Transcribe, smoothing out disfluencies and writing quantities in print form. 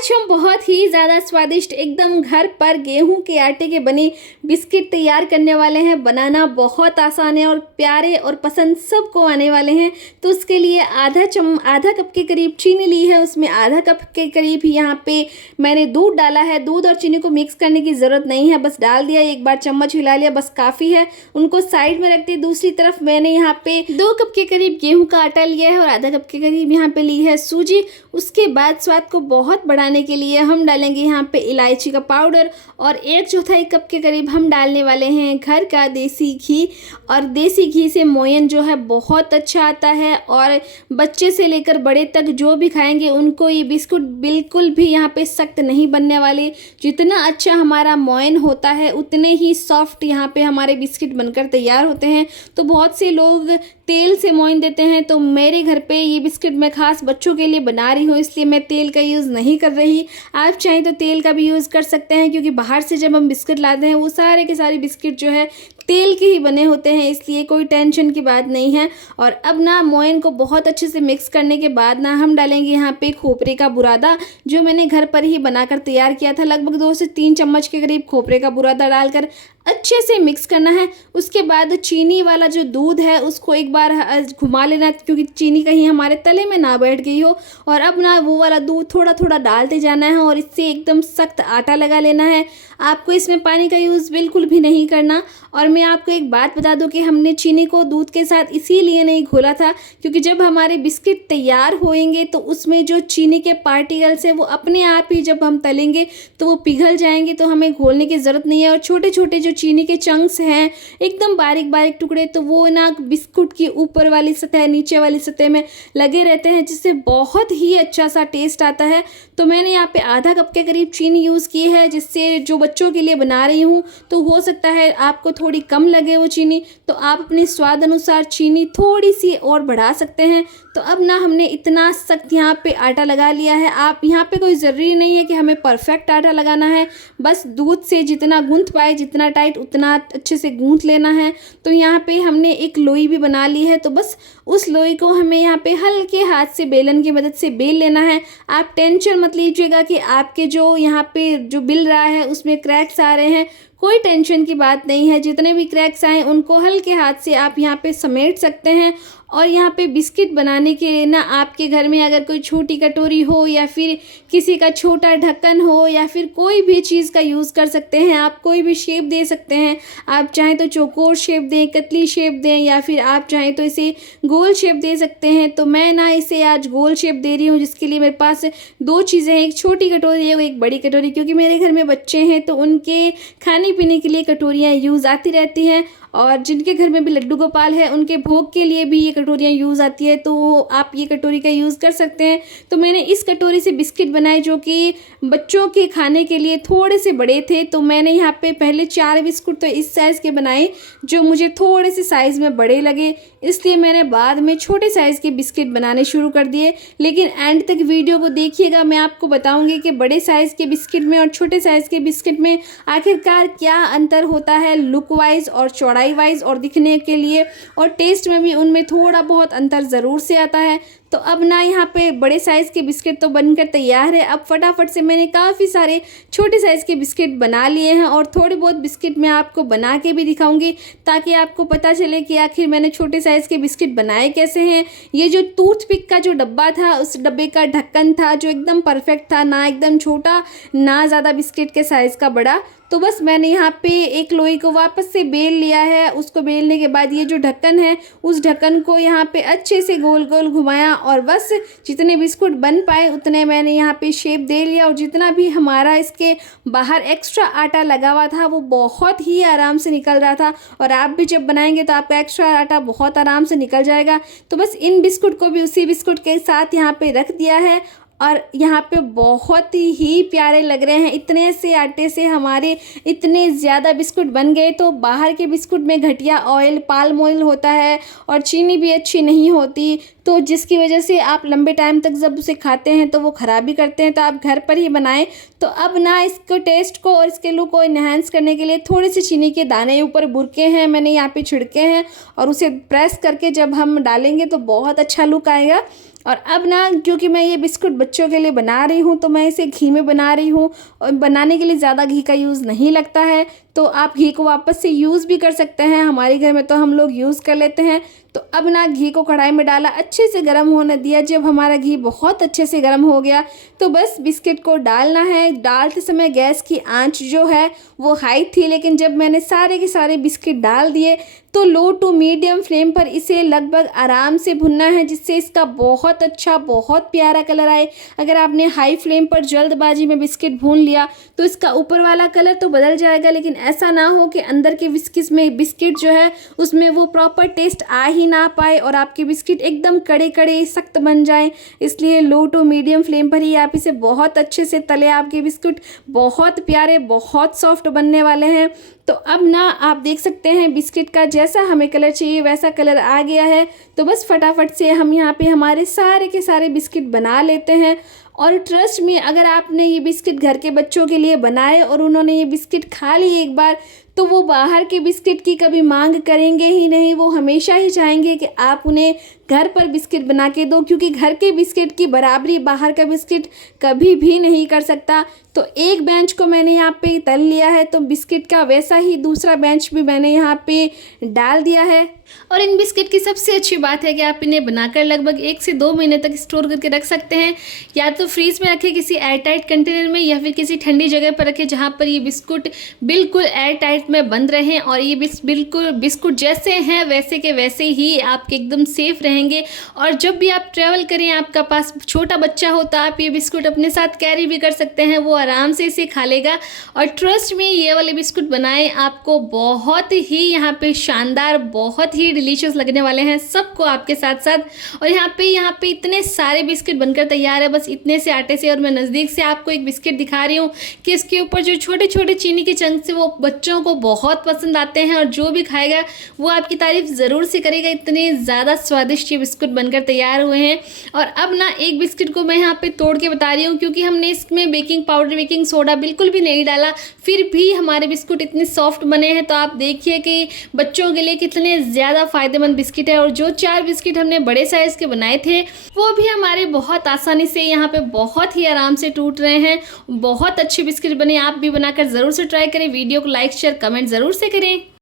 आज हम बहुत ही ज़्यादा स्वादिष्ट एकदम घर पर गेहूं के आटे के बने बिस्किट तैयार करने वाले हैं। बनाना बहुत आसान है और प्यारे और पसंद सबको आने वाले हैं। तो उसके लिए आधा कप के करीब चीनी ली है, उसमें आधा कप के करीब यहाँ पे मैंने दूध डाला है। दूध और चीनी को मिक्स करने की ज़रूरत नहीं है, बस डाल दिया, एक बार चम्मच हिला लिया, बस काफ़ी है। उनको साइड में रख दी। दूसरी तरफ मैंने यहाँ पे 2 कप के करीब गेहूँ का आटा लिया है और आधा कप के करीब यहाँ पे ली है सूजी। उसके बाद स्वाद को बहुत बढ़ाने के लिए हम डालेंगे यहाँ पे इलायची का पाउडर और 1/4 कप के करीब हम डालने वाले हैं घर का देसी घी। और देसी घी से मोयन जो है बहुत अच्छा आता है और बच्चे से लेकर बड़े तक जो भी खाएंगे उनको ये बिस्कुट बिल्कुल भी यहाँ पे सख्त नहीं बनने वाले। जितना अच्छा हमारा मोयन होता है उतने ही सॉफ्ट यहाँ पे हमारे बिस्किट बनकर तैयार होते हैं। तो बहुत से लोग तेल से मोयन देते हैं, तो मेरे घर पे ये बिस्किट मैं खास बच्चों के लिए बना रही हूँ, इसलिए मैं तेल का यूज़ नहीं कर रही। आप चाहें तो तेल का भी यूज़ कर सकते हैं, क्योंकि बाहर से जब हम बिस्किट लाते हैं वो सारे के सारे बिस्किट जो है तेल के ही बने होते हैं, इसलिए कोई टेंशन की बात नहीं है। और अब ना मोयन को बहुत अच्छे से मिक्स करने के बाद ना हम डालेंगे यहाँ पे खोपरे का बुरादा, जो मैंने घर पर ही बनाकर तैयार किया था। लगभग 2 से 3 चम्मच के करीब खोपरे का बुरादा डालकर अच्छे से मिक्स करना है। उसके बाद चीनी वाला जो दूध है उसको एक बार घुमा लेना, क्योंकि चीनी कहीं हमारे तले में ना बैठ गई हो। और अब ना वो वाला दूध थोड़ा थोड़ा डालते जाना है और इससे एकदम सख्त आटा लगा लेना है। आपको इसमें पानी का यूज़ बिल्कुल भी नहीं करना। और मैं आपको एक बात बता दूं कि हमने चीनी को दूध के साथ इसीलिए नहीं घोला था, क्योंकि जब हमारे बिस्किट तैयार होएंगे तो उसमें जो चीनी के पार्टिकल्स है वो अपने आप ही जब हम तलेंगे तो वो पिघल जाएंगे, तो हमें घोलने की ज़रूरत नहीं है। और छोटे छोटे जो चीनी के चंक्स हैं एकदम बारीक बारीक टुकड़े, तो वो ना बिस्कुट की ऊपर वाली सतह नीचे वाली सतह में लगे रहते हैं, जिससे बहुत ही अच्छा सा टेस्ट आता है। तो मैंने यहाँ पे आधा कप के करीब चीनी यूज़ की है, जिससे जो बच्चों के लिए बना रही हूँ तो हो सकता है आपको थोड़ी कम लगे वो चीनी, तो आप अपने स्वाद अनुसार चीनी थोड़ी सी और बढ़ा सकते हैं। तो अब ना हमने इतना सख्त यहाँ पे आटा लगा लिया है। आप यहाँ पे कोई ज़रूरी नहीं है कि हमें परफेक्ट आटा लगाना है, बस दूध से जितना गूंथ पाए, जितना टाइट उतना अच्छे से गूंथ लेना है। तो यहाँ पे हमने एक लोई भी बना ली है, तो बस उस लोई को हमें यहाँ पे हल्के हाथ से बेलन की मदद से बेल लेना है। आप टेंशन मत लीजिएगा कि आपके जो यहाँ पे जो बिल रहा है उसमें क्रैक्स आ रहे हैं, कोई टेंशन की बात नहीं है। जितने भी क्रैक्स आए उनको हल्के हाथ से आप यहाँ पे समेट सकते हैं। और यहाँ पे बिस्किट बनाने के लिए ना आपके घर में अगर कोई छोटी कटोरी हो या फिर किसी का छोटा ढक्कन हो या फिर कोई भी चीज़ का यूज़ कर सकते हैं। आप कोई भी शेप दे सकते हैं। आप चाहें तो चौकोर शेप दें, कतली शेप दें, या फिर आप चाहें तो इसे गोल शेप दे सकते हैं। तो मैं ना इसे आज गोल शेप दे रही हूँ, जिसके लिए मेरे पास 2 चीज़ें हैं, एक छोटी कटोरी है और एक बड़ी कटोरी, क्योंकि मेरे घर में बच्चे हैं तो उनके खाने पीने के लिए कटोरियाँ यूज़ आती रहती हैं। और जिनके घर में भी लड्डू गोपाल है उनके भोग के लिए भी ये कटोरियाँ यूज़ आती है, तो आप ये कटोरी का यूज़ कर सकते हैं। तो मैंने इस कटोरी से बिस्किट बनाए जो कि बच्चों के खाने के लिए थोड़े से बड़े थे। तो मैंने यहाँ पे पहले 4 बिस्कुट तो इस साइज़ के बनाए जो मुझे थोड़े से साइज़ में बड़े लगे, इसलिए मैंने बाद में छोटे साइज़ के बिस्किट बनाने शुरू कर दिए। लेकिन एंड तक वीडियो को देखिएगा, मैं आपको बताऊँगी कि बड़े साइज़ के बिस्किट में और छोटे साइज़ के बिस्किट में आखिरकार क्या अंतर होता है, लुक वाइज और चौड़ाई वाइज और दिखने के लिए, और टेस्ट में भी उनमें थोड़ा बहुत अंतर ज़रूर से आता है। तो अब ना यहाँ पे बड़े साइज़ के बिस्किट तो बनकर तैयार है। अब फटाफट से मैंने काफ़ी सारे छोटे साइज़ के बिस्किट बना लिए हैं और थोड़े बहुत बिस्किट मैं आपको बना के भी दिखाऊंगी, ताकि आपको पता चले कि आखिर मैंने छोटे साइज़ के बिस्किट बनाए कैसे हैं। ये जो टूथपिक का जो डब्बा था, उस डब्बे का ढक्कन था जो एकदम परफेक्ट था, ना एकदम छोटा ना ज़्यादा बिस्किट के साइज़ का बड़ा। तो बस मैंने यहाँ पे एक लोई को वापस से बेल लिया है। उसको बेलने के बाद ये जो ढक्कन है उस ढक्कन को यहाँ पे अच्छे से गोल गोल घुमाया और बस जितने बिस्कुट बन पाए उतने मैंने यहाँ पे शेप दे लिया। और जितना भी हमारा इसके बाहर एक्स्ट्रा आटा लगा हुआ था वो बहुत ही आराम से निकल रहा था, और आप भी जब बनाएंगे तो आपका एक्स्ट्रा आटा बहुत आराम से निकल जाएगा। तो बस इन बिस्कुट को भी उसी बिस्कुट के साथ यहाँ पे रख दिया है और यहाँ पे बहुत ही प्यारे लग रहे हैं। इतने से आटे से हमारे इतने ज़्यादा बिस्कुट बन गए। तो बाहर के बिस्कुट में घटिया ऑयल, पाल्म ऑयल होता है और चीनी भी अच्छी नहीं होती, तो जिसकी वजह से आप लंबे टाइम तक जब उसे खाते हैं तो वो ख़राब भी करते हैं। तो आप घर पर ही बनाएं। तो अब ना इसको टेस्ट को और इसके लुक को इन्हेंस करने के लिए थोड़े से चीनी के दाने ऊपर बुरके हैं, मैंने यहाँ पे छिड़के हैं, और उसे प्रेस करके जब हम डालेंगे तो बहुत अच्छा लुक आएगा। और अब ना क्योंकि मैं ये बिस्कुट बच्चों के लिए बना रही हूँ तो मैं इसे घी में बना रही हूँ और बनाने के लिए ज़्यादा घी का यूज़ नहीं लगता है, तो आप घी को वापस से यूज़ भी कर सकते हैं। हमारे घर में तो हम लोग यूज़ कर लेते हैं। तो अब ना घी को कढ़ाई में डाला, अच्छे से गर्म होने दिया। जब हमारा घी बहुत अच्छे से गर्म हो गया तो बस बिस्किट को डालना है। डालते समय गैस की आंच जो है वो हाई थी, लेकिन जब मैंने सारे के सारे बिस्किट डाल दिए तो लो टू मीडियम फ्लेम पर इसे लगभग आराम से भुनना है, जिससे इसका बहुत अच्छा बहुत प्यारा कलर आए। अगर आपने हाई फ्लेम पर जल्दबाजी में बिस्किट भून लिया तो इसका ऊपर वाला कलर तो बदल जाएगा, लेकिन ऐसा ना हो कि अंदर के बिस्किट जो है उसमें वो प्रॉपर टेस्ट आ ही ना पाए और आपके बिस्किट एकदम कड़े कड़े सख्त बन जाएं। इसलिए लो टू मीडियम फ्लेम पर ही आप इसे बहुत अच्छे से तले। आपके बिस्कुट बहुत प्यारे बहुत सॉफ्ट बनने वाले हैं। तो अब ना आप देख सकते हैं बिस्किट का जैसा हमें कलर चाहिए वैसा कलर आ गया है। तो बस फटाफट से हम यहाँ पे हमारे सारे के सारे बिस्किट बना लेते हैं। और ट्रस्ट में, अगर आपने ये बिस्किट घर के बच्चों के लिए बनाए और उन्होंने ये बिस्किट खा लिए एक बार, तो वो बाहर के बिस्किट की कभी मांग करेंगे ही नहीं। वो हमेशा ही चाहेंगे कि आप उन्हें घर पर बिस्किट बना के दो, क्योंकि घर के बिस्किट की बराबरी बाहर का बिस्किट कभी भी नहीं कर सकता। तो एक बेंच को मैंने यहाँ पे तल लिया है, तो बिस्किट का वैसा ही दूसरा बेंच भी मैंने यहाँ पे डाल दिया है। और इन बिस्किट की सबसे अच्छी बात है कि आप इन्हें बनाकर लगभग 1 से 2 महीने तक स्टोर करके रख सकते हैं। या तो फ्रीज में रखें किसी एयरटाइट कंटेनर में, या फिर किसी ठंडी जगह पर रखें जहाँ पर ये बिस्कुट बिल्कुल एयरटाइट में बंद रहें और ये बिल्कुल बिस्कुट जैसे हैं वैसे के वैसे ही आपके एकदम सेफ रहेंगे। और जब भी आप ट्रैवल करें, आपका पास छोटा बच्चा हो, तो आप ये बिस्कुट अपने साथ कैरी भी कर सकते हैं, वो आराम से इसे खा लेगा। और ट्रस्ट में ये वाले बिस्कुट बनाए आपको बहुत ही यहाँ पे शानदार बहुत ही डिलीशियस लगने वाले हैं सबको आपके साथ साथ। और यहाँ पे इतने सारे बिस्किट बनकर तैयार है, बस इतने से आटे से। और मैं नज़दीक से आपको एक बिस्किट दिखा रही हूँ कि इसके ऊपर जो छोटे छोटे चीनी के चंक्स से वो बच्चों को बहुत पसंद आते हैं और जो भी खाएगा वो आपकी तारीफ ज़रूर से करेगा। इतने ज़्यादा स्वादिष्ट ये बिस्कुट बनकर तैयार हुए हैं। और अब ना एक बिस्किट को मैं यहाँ पे तोड़ के बता रही हूँ, क्योंकि हमने इसमें बेकिंग पाउडर बेकिंग सोडा बिल्कुल भी नहीं डाला, फिर भी हमारे बिस्कुट इतने सॉफ्ट बने हैं। तो आप देखिए कि बच्चों के लिए कितने ज़्यादा फ़ायदेमंद बिस्किट है। और जो 4 बिस्किट हमने बड़े साइज़ के बनाए थे वो भी हमारे बहुत आसानी से यहाँ पे बहुत ही आराम से टूट रहे हैं। बहुत अच्छे बिस्किट बने। आप भी बनाकर ज़रूर से ट्राई करें। वीडियो को लाइक शेयर कमेंट ज़रूर से करें।